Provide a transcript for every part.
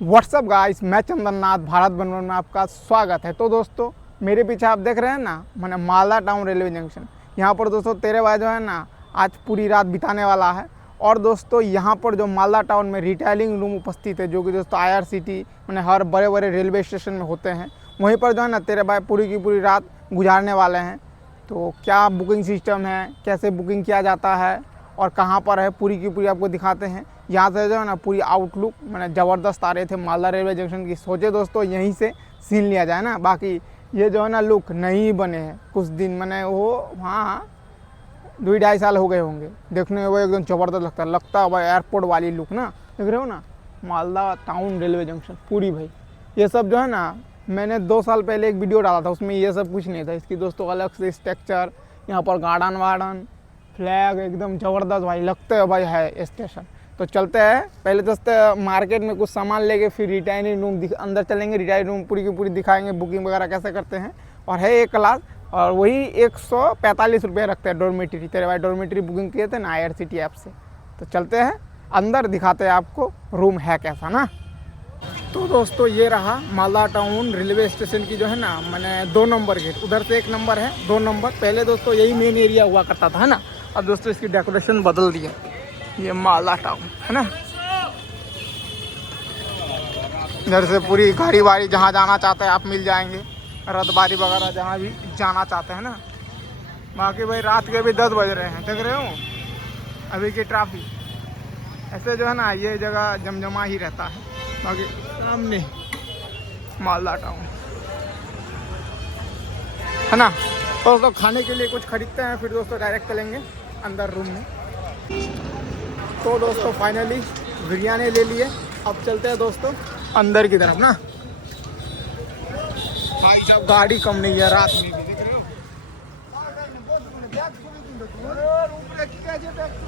WhatsApp guys, मैं चंदन नाथ भारत बनवन में आपका स्वागत है। तो दोस्तों, मेरे पीछे आप देख रहे हैं ना, मैंने मालदा टाउन रेलवे जंक्शन। यहाँ पर दोस्तों तेरे भाई जो है ना आज पूरी रात बिताने वाला है। और दोस्तों यहाँ पर जो मालदा टाउन में रिटेलिंग रूम उपस्थित है, जो कि दोस्तों IRCT मैंने हर बड़े बड़े रेलवे स्टेशन में होते हैं, वहीं पर जो है ना तेरे भाई पूरी की पूरी रात गुजारने वाले हैं। तो क्या बुकिंग सिस्टम है, कैसे बुकिंग किया जाता है और कहाँ पर है, पूरी की पूरी आपको दिखाते हैं। यहाँ से जो है ना पूरी आउटलुक मैंने ज़बरदस्त आ रहे थे मालदा रेलवे जंक्शन की। सोचे दोस्तों यहीं से सीन लिया जाए ना। बाकी ये जो है ना लुक नहीं बने हैं कुछ दिन, मैंने वो हाँ 2-2.5 साल हो गए होंगे देखने में। वो एकदम ज़बरदस्त लगता है भाई, एयरपोर्ट वाली लुक ना। देख रहे हो ना मालदा टाउन रेलवे जंक्शन पूरी भाई। ये सब जो है ना मैंने 2 साल पहले एक वीडियो डाला था, उसमें ये सब कुछ नहीं था। इसकी दोस्तों अलग से स्ट्रक्चर, यहाँ पर गार्डन वार्डन, फ्लैग एकदम ज़बरदस्त भाई लगते है भाई है स्टेशन। तो चलते हैं, पहले दोस्तों मार्केट में कुछ सामान लेके फिर रिटायरिंग रूम अंदर चलेंगे। रिटायरिंग रूम पूरी की पूरी दिखाएंगे, बुकिंग वगैरह कैसे करते हैं। और है एक क्लास और वही 145 रुपये रखते हैं डॉर्मेटरी। तेरे भाई डॉर्मेटरी बुकिंग किए थे ना IRCT ऐप से। तो चलते हैं अंदर, दिखाते हैं आपको रूम है कैसा ना। तो दोस्तों ये रहा मालदा टाउन रेलवे स्टेशन की जो है ना मैंने 2 नंबर गेट, उधर से 1 नंबर है, 2 नंबर। पहले दोस्तों यही मेन एरिया हुआ करता था ना। अब दोस्तों इसकी डेकोरेशन बदल दिया। ये मालदा टाउन है ना। इधर से पूरी गाड़ी वाड़ी जहाँ जाना चाहते हैं आप मिल जाएंगे, रथबारी वगैरह जहाँ भी जाना चाहते हैं ना। बाकी भाई रात के भी 10 बज रहे हैं, देख रहे हो अभी की ट्रैफिक। ऐसे जो है ना ये जगह जमजमा ही रहता है। बाकी सामने मालदा टाउन है ना। तो दोस्तों खाने के लिए कुछ खरीदते हैं, फिर दोस्तों डायरेक्ट चलेंगे अंदर रूम में। तो दोस्तों फाइनली बिरयानी ले लिए, अब चलते हैं दोस्तों अंदर की तरफ ना। भाई साहब गाड़ी कम नहीं है रात में भी, देख रहे हो।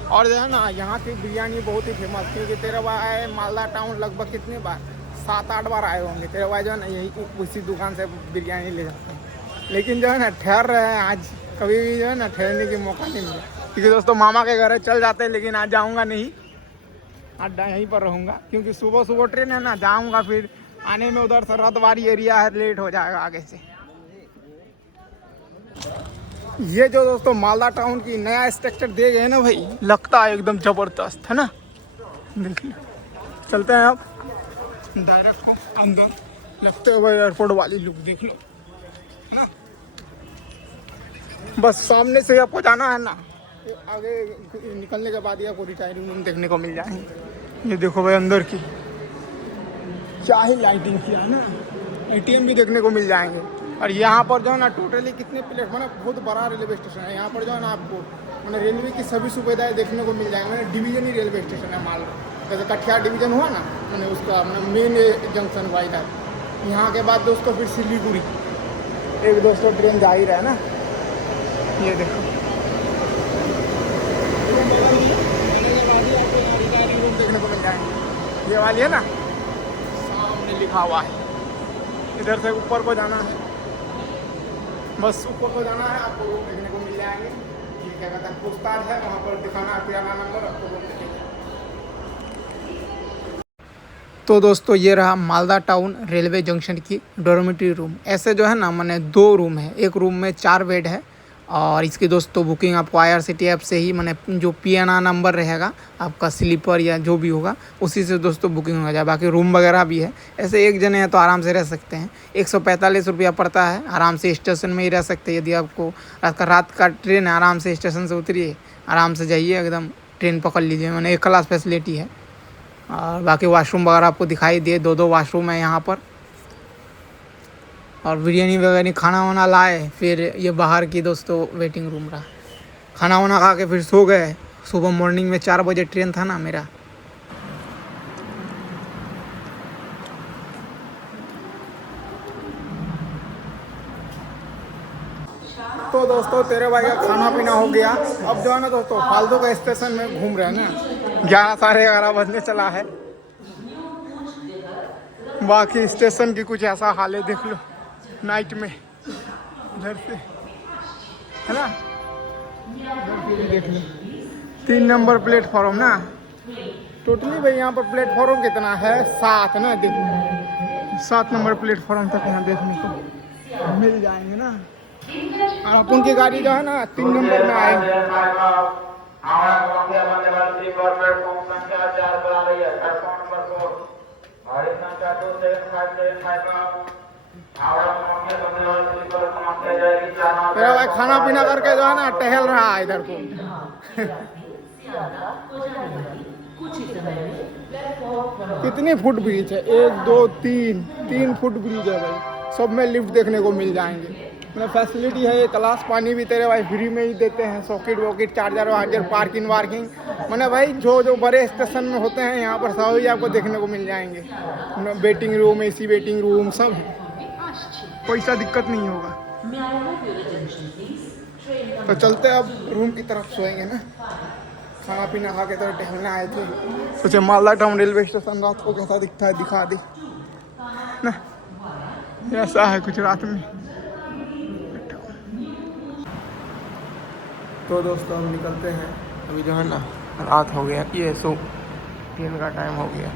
और जो है ना यहाँ की बिरयानी बहुत ही फेमस, क्योंकि तेरे भाई मालदा टाउन लगभग कितनी बार 7-8 बार आए होंगे। तेरे भाई जो है ना यही उसी दुकान से बिरयानी ले जाते हैं। लेकिन जो है ना ठहर रहे हैं आज, कभी भी जो है ना ठहरने की मौका नहीं मिला, क्योंकि दोस्तों मामा के घर है, चल जाते हैं। लेकिन आज जाऊंगा नहीं, आज यहीं पर रहूंगा, क्योंकि सुबह सुबह ट्रेन है ना। जाऊंगा फिर आने में उधर से रथबारी एरिया है, लेट हो जाएगा आगे से। ये जो दोस्तों मालदा टाउन की नया स्ट्रक्चर दे गए ना भाई, लगता है एकदम ज़बरदस्त है ना। देख लो, चलते हैं अब डायरेक्ट को अंदर। लगते है भाई एयरपोर्ट वाली लुक, देख लो है ना। बस सामने से आपको जाना है ना, आगे निकलने के बाद ही आपको रिटायरिंग रूम देखने को मिल जाएंगे। ये देखो भाई अंदर की क्या ही लाइटिंग किया है ना। ATM भी देखने को मिल जाएंगे। और यहाँ पर जो है ना टोटली कितने प्लेटफॉर्म, बहुत बड़ा रेलवे स्टेशन है। यहाँ पर जो है ना आपको मैंने रेलवे की सभी सुविधाएं देखने को मिल जाएंगी। मैंने डिवीजन ही रेलवे स्टेशन है मालदा, जैसे कटिहार डिवीजन हुआ ना, मैंने उसका मेन जंक्शन हुआ इधर। यहाँ के बाद दोस्तों फिर सिलीगुड़ी एक दोस्तों ट्रेन जा ही रहा है ना। ये देखो देखने को मिल जाएंगे, ये वाली है ना सामने लिखा हुआ है। इधर से ऊपर को जाना है, बस ऊपर को जाना है, आपको रूम देखने को मिल जाएंगे। ये क्या कहता है पूछताछ है, वहाँ पर दिखाना है किराना नंबर, आपको रूम मिलेगा। तो दोस्तों ये रहा मालदा टाउन रेलवे जंक्शन की डॉर्मेटरी रूम। ऐसे जो है ना मैंने 2 रूम है, एक रूम में 4 बेड है। और इसकी दोस्तों बुकिंग आपको IRCT ऐप से ही, मैंने जो PNR नंबर रहेगा आपका स्लीपर या जो भी होगा उसी से दोस्तों बुकिंग हो जाए। बाकी रूम वगैरह भी है। ऐसे एक जने हैं तो आराम से रह सकते हैं। 145 रुपया पड़ता है, आराम से स्टेशन में ही रह सकते हैं। यदि आपको रात का ट्रेन है, आराम से स्टेशन से उतरिए, आराम से जाइए, एकदम ट्रेन पकड़ लीजिए। मैंने 1 क्लास फैसिलिटी है। और बाकी वाशरूम वगैरह आपको दिखाई दिए, 2-2 वाशरूम है यहाँ पर। और बिरयानी वगैरह खाना वाना लाए, फिर ये बाहर की दोस्तों वेटिंग रूम रहा। खाना वाना खा के फिर सो गए। सुबह मॉर्निंग में 4 बजे ट्रेन था ना मेरा। तो दोस्तों तेरे भाई का खाना पीना हो गया। अब जो है ना दोस्तों फालतू का स्टेशन में घूम रहे हैं ना। 11-11:30 बजने चला है। बाकी स्टेशन की कुछ ऐसा हाल है, देख लो नाइट में इधर से है ना। इधर से भी देख लो 3 नंबर प्लेटफॉर्म ना। टोटली भाई यहाँ पर प्लेटफॉर्म कितना है? 7 ना, देखो 7 नंबर प्लेटफॉर्म तक यहाँ देखने को मिल जाएंगे ना। और अपन की गाड़ी जो है ना 3 नंबर में आएगी। मेरा भाई खाना पीना करके जो है ना टहल रहा है इधर को। कितनी फुट ब्रिज है? 1 2 3 फुट ब्रिज है भाई। सब में लिफ्ट देखने को मिल जाएंगे। मतलब फैसिलिटी है। क्लास पानी भी तेरे भाई फ्री में ही देते हैं। सॉकेट वॉकेट, चार्जर वार्जर, पार्किंग वार्किंग, मैंने भाई जो बड़े स्टेशन में होते हैं यहाँ पर सभी आपको देखने को मिल जाएंगे। Waiting room, AC waiting room सब है, कोई सा दिक्कत नहीं होगा। तो चलते अब रूम की तरफ सोएंगे ना। खाना पीना खा के तो टहलने आए थे, सोचे मालदा टाउन रेलवे स्टेशन रात को कैसा दिखता है दिखा दे ना। ऐसा है कुछ रात में। तो दोस्तों हम निकलते हैं। अभी जो है ना रात हो गया, ये सो 3 का टाइम हो गया।